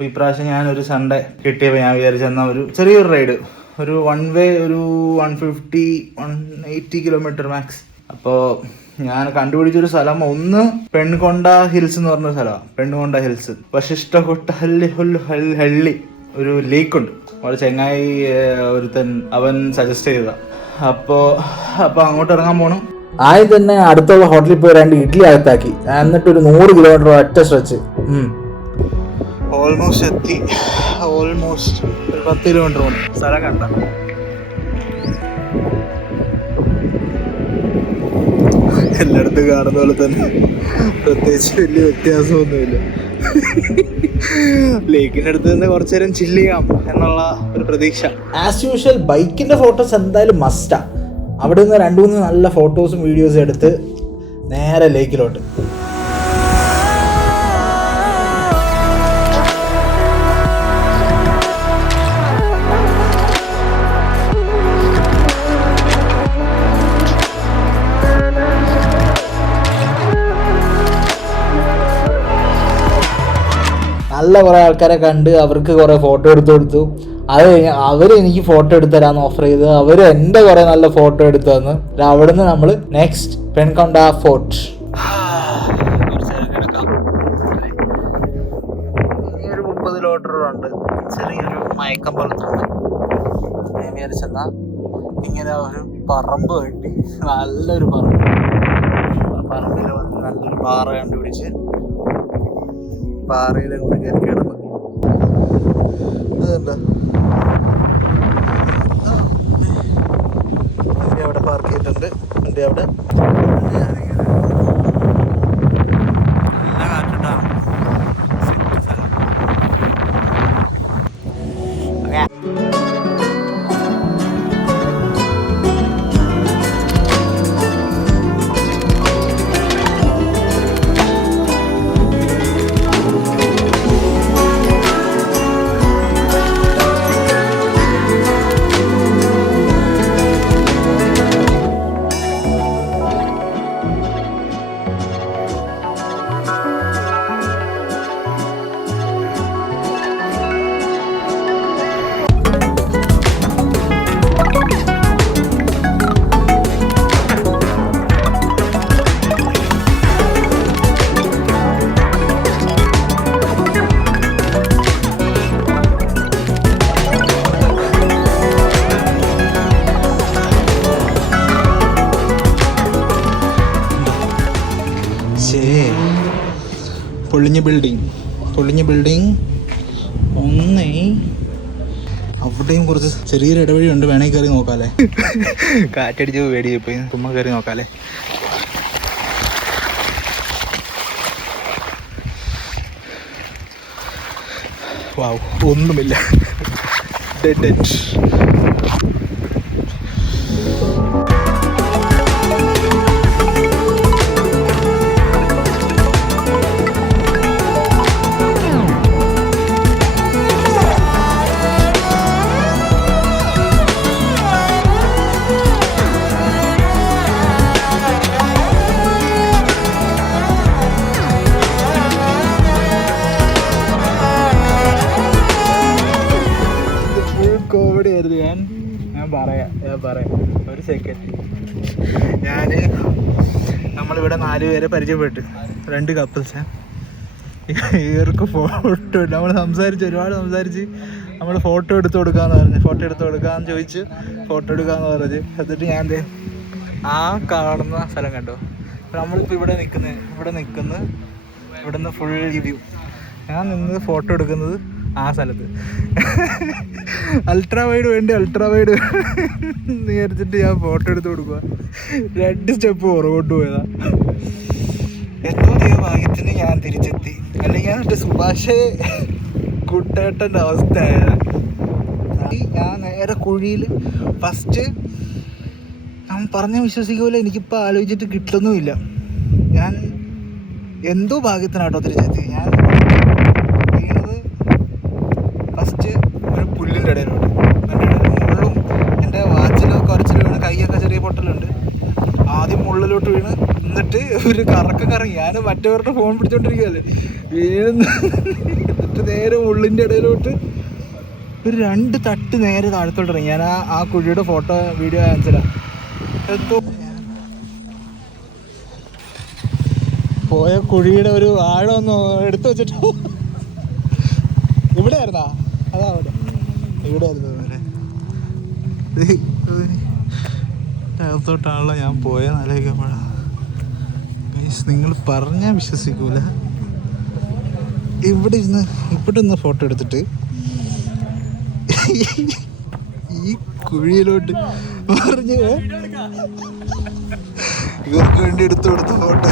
അപ്പോൾ ഇപ്രാവശ്യം ഞാനൊരു സൺഡേ കിട്ടിയപ്പോൾ ഞാൻ വിചാരിച്ചെന്നാൽ ഒരു ചെറിയൊരു റൈഡ്, ഒരു 1 വേ, ഒരു 150-180 കിലോമീറ്റർ മാക്സ്. അപ്പോൾ ഞാൻ കണ്ടുപിടിച്ചൊരു സ്ഥലം, ഒന്ന് പെൺകൊണ്ട ഹിൽസ് എന്ന് പറഞ്ഞൊരു സ്ഥലമാണ്. പെൺകൊണ്ട ഹിൽസ്, വശിഷ്ഠകൊട്ട ഹള്ളി ഒരു ലേക്കുണ്ട്. അവിടെ ചെങ്ങായി ഒരുത്തൻ അവൻ സജസ്റ്റ് ചെയ്തതാ. അപ്പോൾ അങ്ങോട്ട് ഇറങ്ങാൻ പോകണം. ആദ്യം തന്നെ അടുത്തുള്ള ഹോട്ടലിൽ പോയി 2 ഇഡ്ഡലി അകത്താക്കി, എന്നിട്ട് ഒരു 100 കിലോമീറ്റർ ഒറ്റ സ്ട്രെച്ച്. ഓൾമോസ്റ്റ് എത്തി. ഓൾമോസ്റ്റ് ഒരു 10 കിലോമീറ്റർ പോകും. സ്ഥലം കണ്ട എല്ലായിടത്തും കാണുന്ന പോലെ തന്നെ പ്രത്യേകിച്ച് വലിയ വ്യത്യാസമൊന്നുമില്ല. ലേക്കിൻ്റെ അടുത്ത് തന്നെ കുറച്ചു നേരം ചില്ല് ചെയ്യാം എന്നുള്ള ഒരു പ്രതീക്ഷ. ആസ് യൂഷ്വൽ ബൈക്കിൻ്റെ ഫോട്ടോസ് എന്തായാലും മസ്റ്റാ. അവിടെ നിന്ന് 2-3 നല്ല ഫോട്ടോസും വീഡിയോസും എടുത്ത് നേരെ ലേക്കിലോട്ട്. നല്ല കുറേ ആൾക്കാരെ കണ്ട് അവർക്ക് കുറേ ഫോട്ടോ എടുത്തു കൊടുത്തു. അത് കഴിഞ്ഞ് അവർ എനിക്ക് ഫോട്ടോ എടുത്തു തരാമെന്ന് ഓഫർ ചെയ്ത് അവർ എൻ്റെ കുറേ നല്ല ഫോട്ടോ എടുത്തു തന്നു. അവിടെ നിന്ന് നമ്മൾ നെക്സ്റ്റ് പെൺകൊണ്ട ഫോർട്ട്. ഒരു 30 കിലോമീറ്റർ ഉണ്ട്. ചെറിയൊരു മയക്കം പോലത്തുണ്ട്. ഞാൻ വിചാരിച്ചെന്നാ ഇങ്ങനെ ഒരു പറമ്പ് കെട്ടി, നല്ലൊരു പറമ്പ്, ആ പറമ്പിൽ വന്ന് നല്ലൊരു പാറ കണ്ടുപിടിച്ച് പാറയിൽ അങ്ങോട്ട് കയറി കിടന്നു. അതുണ്ട് വണ്ടി അവിടെ പാർക്ക് ചെയ്തിട്ടുണ്ട്. വണ്ടി അവിടെ നല്ല കാറ്റുണ്ടാ. പൊളിഞ്ഞ ബിൽഡിങ് ഒന്നേ. അവിടെയും കുറച്ച് ചെറിയൊരു ഇടവഴിയുണ്ട്, വേണമെങ്കിൽ കയറി നോക്കാല്ലേ. കാറ്റടിച്ച് പേടി പോയി, ചുമ്മാ കയറി നോക്കാല്ലേ. വാവ്, ഒന്നുമില്ല. ഡെഡ്. കോമഡി ആയിരുന്നു. ഞാൻ പറയാം ഒരു സെക്കൻഡ്. നമ്മളിവിടെ 4 പേരെ പരിചയപ്പെട്ടു, 2 കപ്പിൾസ്. ഇവർക്ക് ഫോട്ടോ നമ്മൾ ഒരുപാട് സംസാരിച്ച് നമ്മൾ ഫോട്ടോ എടുത്ത് കൊടുക്കാമെന്ന് പറഞ്ഞു. ഫോട്ടോ എടുത്ത് കൊടുക്കാമെന്ന് ചോദിച്ച് ഫോട്ടോ എടുക്കാമെന്ന് പറഞ്ഞ്, എന്നിട്ട് ഞാൻ ആ കാണുന്ന സ്ഥലം കണ്ടോ, നമ്മളിപ്പോൾ ഇവിടെ നിന്ന് ഫുൾ വ്യൂ. ഞാൻ നിന്ന് ഫോട്ടോ എടുക്കുന്നത് ആ സ്ഥലത്ത്. അൾട്രാ വൈഡ് വിചാരിച്ചിട്ട് ഞാൻ ഫോട്ടോ എടുത്ത് കൊടുക്കുക. 2 സ്റ്റെപ്പ് പുറകോട്ട് പോയതാ. എന്തോ ഭാഗ്യത്തിന് ഞാൻ തിരിച്ചെത്തി, അല്ലെങ്കിൽ എന്നിട്ട് സുഭാഷ് കുട്ടേട്ടൻ്റെ അവസ്ഥയായ. ഞാൻ നേരെ കുഴിയിൽ ഫസ്റ്റ് ഞാൻ പറഞ്ഞ വിശ്വസിക്കൂല. എനിക്കിപ്പോൾ ആലോചിച്ചിട്ട് കിട്ടുന്നുമില്ല. ഞാൻ എന്തോ ഭാഗ്യത്തിനാട്ടോ തിരിച്ചെത്തി. ഞാൻ വീണത് ഫസ്റ്റ് ഒരു പുല്ലിൻ്റെ ഇടയിലോട്ട്. മുള്ളും എൻ്റെ വാച്ചിൽ കുറച്ചിൽ വീണ്, കൈയൊക്കെ ചെറിയ പൊട്ടലുണ്ട്. ആദ്യം മുള്ളിലോട്ട് വീണ്, എന്നിട്ട് ഒരു കറങ്ങി. ഞാൻ മറ്റവരുടെ ഫോൺ പിടിച്ചോണ്ടിരിക്കുകയല്ലേ, വീഴുന്നു. എന്നിട്ട് എന്നിട്ട് നേരെ ഉള്ളിൻ്റെ ഇടയിലോട്ട് ഒരു 2 തട്ട് നേരെ താഴത്തോട്ട് ഇറങ്ങി. ഞാൻ ആ കുഴിയുടെ ഫോട്ടോ വീഡിയോ കാണിച്ചതാ. പോയ കുഴിയുടെ ഒരു ആഴം ഒന്ന് എടുത്തു വെച്ചിട്ട് ഇവിടെ ആയിരുന്നാ? അതാ അവിടെ ഇവിടെ ആയിരുന്നു. അകത്തോട്ടാണല്ലോ ഞാൻ പോയെന്ന് ആലോചിക്കുമ്പോഴാ. നിങ്ങൾ പറഞ്ഞാൽ വിശ്വസിക്കൂല. ഇവിടെ ഒന്ന് ഫോട്ടോ എടുത്തിട്ട് ഈ കുഴിയിലോട്ട് പറഞ്ഞ് ഇവർക്ക് വേണ്ടി എടുത്തു കൊടുത്ത ഫോട്ടോ.